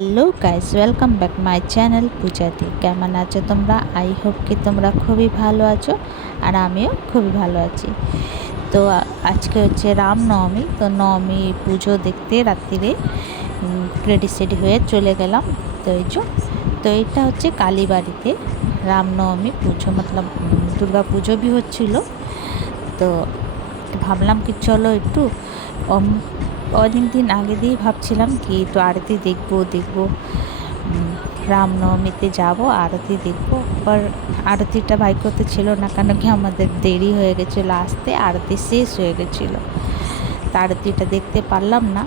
Hello guys, welcome back my channel পূজাতে। কেমন আছো তোমরা? আই হোপ কি তোমরা খুবই ভালো আছো, আর আমিও খুবই ভালো আছি। তো আজকে হচ্ছে রামনবমী। তো নবমী পুজো দেখতে রাত্রিরে রেডি সেডি হয়ে চলে গেলাম। তো তো এটা হচ্ছে কালীবাড়িতে রামনবমী পুজো, মতলব দুর্গা পুজো भी হচ্ছিল। তো ভাবলাম কি চলো একটু অনেক দিন আগে দিয়েই ভাবছিলাম কি একটু আরতি দেখবো রামনবমীতে যাব আরতি দেখবো। पर আরতিটা ভাগ্যতে ছিল না, কেন কি আমাদের দেরি হয়ে গেছিলো আসতে, আরতি শেষ হয়ে গেছিলো। তা আরতিটা দেখতে পারলাম না।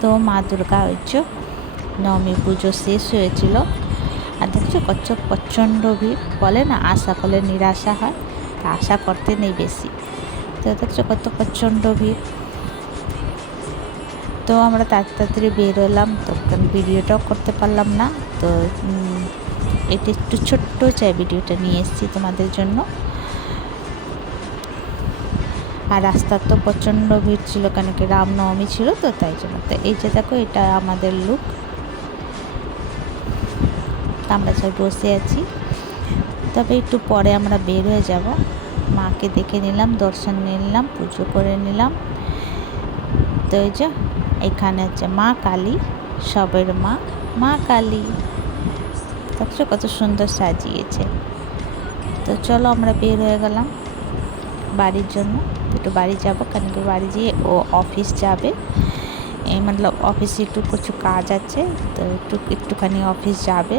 তো মা দুর্গা হচ্ছে নবমী পুজো শেষ হয়েছিল। আর দেখছো কত প্রচণ্ড ভিড়, বলে না আশা করলে নিরাশা হয়, তা আশা করতে নেই বেশি। তো দেখছো কত প্রচণ্ড ভিড়। তো আমরা তাড়াতাড়ি বের হলাম, তো ভিডিওটাও করতে পারলাম না। তো এটা একটু ছোট্ট চাই ভিডিওটা নিয়ে এসেছি তোমাদের জন্য। আর রাস্তার তো প্রচণ্ড ভিড় ছিল, কেন কি রামনবমী ছিল, তো তাই জন্য। তো এই যে দেখো, এটা আমাদের লুক। আমরা সব বসে আছি, তবে একটু পরে আমরা বের হয়ে যাব। মাকে দেখে নিলাম, দর্শন নিলাম, পুজো করে নিলাম। তো এই যে এখানে হচ্ছে মা কালী, সবের মা, মা কালী। দেখছো কত সুন্দর সাজিয়েছে। তো চলো আমরা বের হয়ে গেলাম বাড়ির জন্য। একটু বাড়ি যাব, কেন কি বাড়ি যেয়ে ও অফিস যাবে। এই মতলব অফিসে একটু কিছু কাজ আছে, তো একটুখানি অফিস যাবে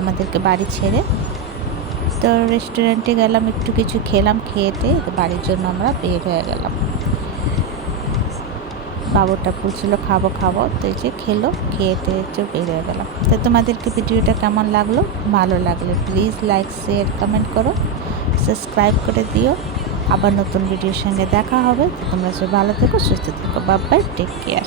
আমাদেরকে বাড়ি ছেড়ে। তো রেস্টুরেন্টে গেলাম, একটু কিছু খেলাম, খেয়েতে বাড়ির জন্য আমরা বের হয়ে গেলাম। বাবুটা বলছিল খাবো খাবো, তো এই যে খেলো, খেয়েতে বের হয়ে গেলাম। তো তোমাদেরকে ভিডিওটা কেমন লাগলো? ভালো লাগলে প্লিজ লাইক শেয়ার কমেন্ট করো, সাবস্ক্রাইব করে দিও। আবার নতুন ভিডিওর সঙ্গে দেখা হবে। তো তোমরা সব ভালো থেকো, সুস্থ থেকো। Bye bye, take care.